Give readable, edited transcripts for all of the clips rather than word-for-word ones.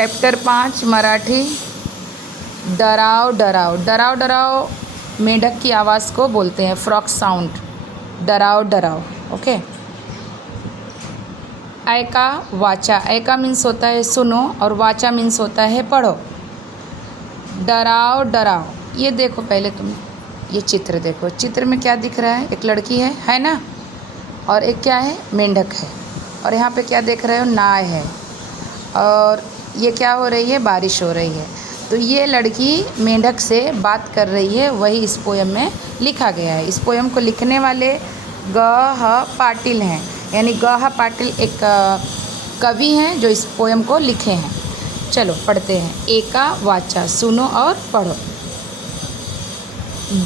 Chapter 5 Marathi. डराव डराव डराव डराव मेंढक की आवाज़ को बोलते हैं फ्रॉक साउंड। डराव डराव। ओके। ऐका वाचा। ऐका मीन्स होता है सुनो और वाचा मीन्स होता है पढ़ो। डराव डराव। ये देखो, पहले तुम ये चित्र देखो। चित्र में क्या दिख रहा है? एक लड़की है ना, और एक क्या है? मेंढक है। और यहाँ पे क्या देख रहे हो? नाव है। और ये क्या हो रही है? बारिश हो रही है। तो ये लड़की मेंढक से बात कर रही है, वही इस पोयम में लिखा गया है। इस पोयम को लिखने वाले ग.ह. पाटिल हैं, यानी ग.ह. पाटिल एक कवि हैं जो इस पोयम को लिखे हैं। चलो पढ़ते हैं। एका वाचा, सुनो और पढ़ो।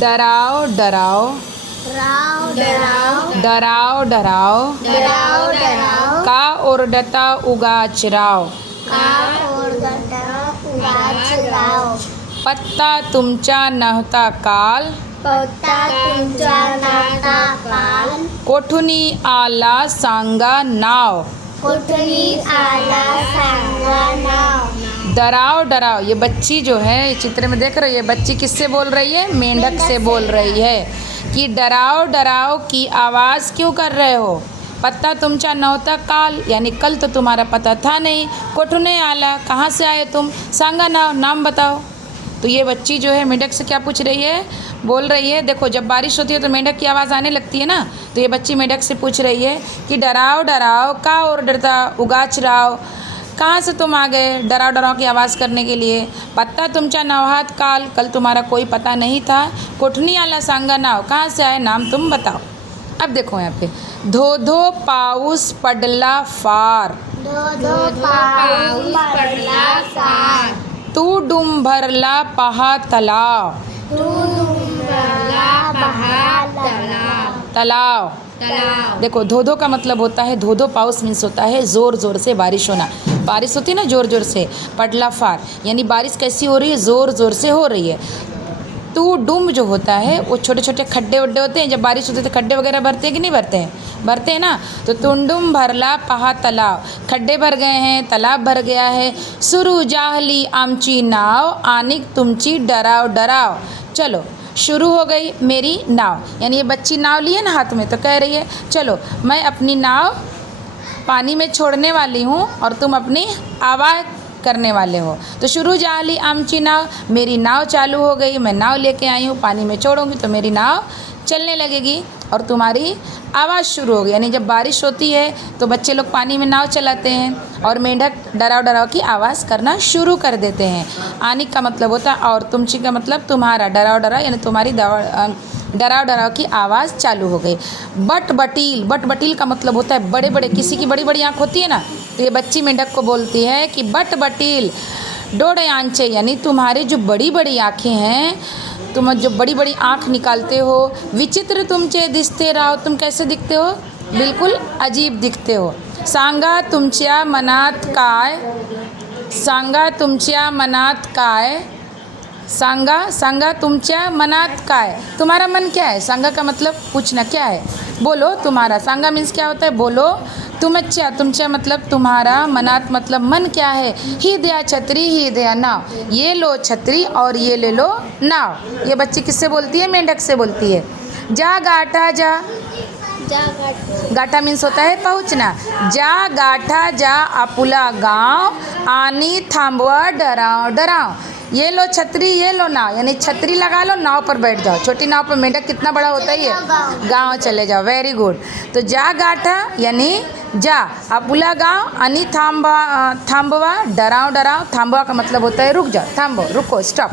डराव डराव डराव डराव डराव डराव डराव डराव का ओरडता उगाच राव, का ओरडता उगाच राव, पत्ता तुमचा नव्हता काल, पत्ता तुमचा नव्हता काल, कोठुनी आला सांगा नाव। कुठली आला सांगा नाव। डराव डराव। ये बच्ची जो है, ये चित्र में देख रहे हो, ये बच्ची किससे बोल रही है? मेंढक से बोल रही है कि डराव डराव की आवाज़ क्यों कर रहे हो? पता तुमचा नव्हता काल, यानी कल तो तुम्हारा पता था नहीं। कोठुने आला, कहाँ से आए तुम? सांगा नाव, नाम बताओ। तो ये बच्ची जो है मेंढक से क्या पूछ रही है? बोल रही है, देखो जब बारिश होती है तो मेंढक की आवाज़ आने लगती है ना, तो ये बच्ची मेंढक से पूछ रही है कि डराव डराव का और डरता उगाच राव, कहाँ से तुम आ गए डराव डराव की आवाज़ करने के लिए? पत्ता तुमचा नवहात काल, कल तुम्हारा कोई पता नहीं था। कोठनी आला सांगा नाव, कहाँ से आए, नाम तुम बताओ। अब देखो यहाँ पे, धो धो पाऊस पडला फार, धो धो पाऊस पडला फार, तू डुंभरला पहा तलाव, तू डुंबरला पहा तलाव, तलाव। तलाव। देखो धो धो का मतलब होता है, धो धो पाउस मीन्स होता है ज़ोर ज़ोर से बारिश होना। बारिश होती है ना ज़ोर ज़ोर से। पडला फार यानी बारिश कैसी हो रही है? ज़ोर ज़ोर से हो रही है। तू डुम जो होता है वो छोटे छोटे खड्डे वड्डे होते हैं, जब बारिश होती है तो खड्डे वगैरह भरते हैं कि नहीं भरते हैं? भरते हैं ना। तो तुंडुम भरला पहा तालाव, खड्डे भर गए हैं, तालाब भर गया है। सुरू जाहली आमची नाव, आनिक तुमची डराव डराव। चलो शुरू हो गई मेरी नाव, यानी ये बच्ची नाव लिए ना हाथ में, तो कह रही है चलो मैं अपनी नाव पानी में छोड़ने वाली हूँ और तुम अपनी आवाज़ करने वाले हो। तो शुरू जाली आमची नाव, मेरी नाव चालू हो गई, मैं नाव लेके आई हूँ, पानी में छोड़ूंगी तो मेरी नाव चलने लगेगी और तुम्हारी आवाज़ शुरू होगी। यानी जब बारिश होती है तो बच्चे लोग पानी में नाव चलाते हैं और मेंढक डराव डराव की आवाज़ करना शुरू कर देते हैं। आनिक का मतलब होता है और, तुमची का मतलब तुम्हारा, डराव डराव यानी तुम्हारी डराव डराव की आवाज़ चालू हो गई। बट बटील, बट बटील का मतलब होता है बड़े बड़े, किसी की बड़ी बड़ी आँख होती है ना, तो ये बच्ची मेंढक को बोलती है कि बट बटील डोड़े आंचे, यानी तुम्हारी जो बड़ी बड़ी आँखें हैं, तुम जो बड़ी बड़ी आँख निकालते हो, विचित्र तुमचे दिसते राव, तुम कैसे दिखते हो? बिल्कुल अजीब दिखते हो। सांगा तुमच्या मनात काय, सांगा तुमच्या मनात काय, सांगा, सांगा तुमच्या मनात काय, तुम्हारा मन क्या है? सांगा का मतलब पूछना, क्या है? बोलो तुम्हारा। सांगा मीन्स क्या होता है? बोलो। तुमच्या, तुमच्या मतलब तुम्हारा, मनात मतलब मन क्या है? ही दया छतरी, ही दया नाव, ये लो छतरी और ये ले लो नाव। ये बच्ची किससे बोलती है? मेंढक से बोलती है। जा गाठा जा, गाठा मीन्स होता है पहुँचना। जा गाठा जा आपुला गाँव, आनी थांबवा डराव डराव, ये लो छतरी ये लो नाव, यानी छतरी लगा लो, नाव पर बैठ जाओ। छोटी नाव पर मेंढक कितना बड़ा होता है? ये गाँव चले जाओ। Very good. तो जा गाठा यानी जा, आपुला गाँव, अनि थांबवा डराव डराव, थांबवा का मतलब होता है रुक जाओ, थांबो, रुको, स्टॉप,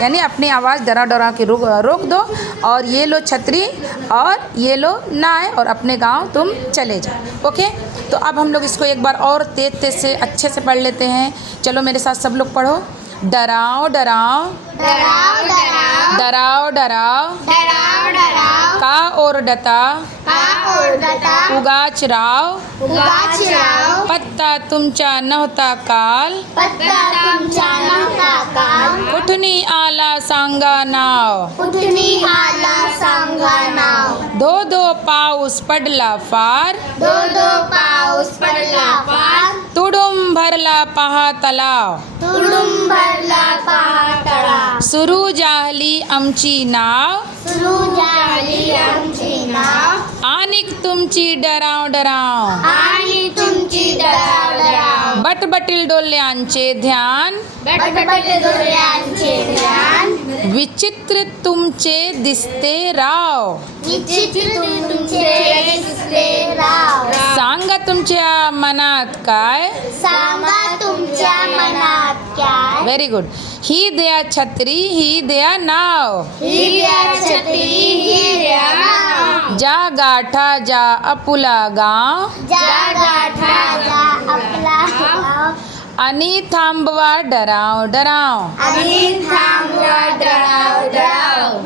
यानी अपनी आवाज़ डराव डराव की रोक दो। और ये लो छतरी और ये लो नाव और अपने गांव तुम चले जाओ। ओके। तो अब हम लोग इसको एक बार और तेज तेज से अच्छे से पढ़ लेते हैं। चलो मेरे साथ सब लोग पढ़ो। डराव डराव डराव डराव डराव डराव डराव डराव का ओरडता का ओरडता उगाच राव, उगाच राव, पत्ता तुमचा नव्हता काल, पत्ता तुमचा नव्हता काल, कुठनी आला सांगा नाव, कुठनी आला सांगा नाव, धो धो पाऊस पडला फार, धो धो पाऊस पडला फार, तुडुंब भरला पहा तलाव, तुडुंब भरला पहा तळाव, सुरू झाली आमची नाव, सुरू झाली आमची नाव, आणि तुमची डराव डराव, आणि तुमची डराव बटबटील डोल्यांचे ध्यान, बटबट डोळ्यांचे ध्यान, विचित्र तुमचे दिसते राव, विचित्र तुमचे दिसते राव, सांगा तुमच्या मनात काय. सांगा तुमच्या मनात काय. Very good. ही द्या छत्री, ही द्या नाव, ही द्या छत्री, ही द्या नाव, ज्या गाठा ज्या आपुला गाव, ज्या गाठा ज्या आपला गाव, आणि थांबवा डराव डराव. आणि थांबवा डराव डराव.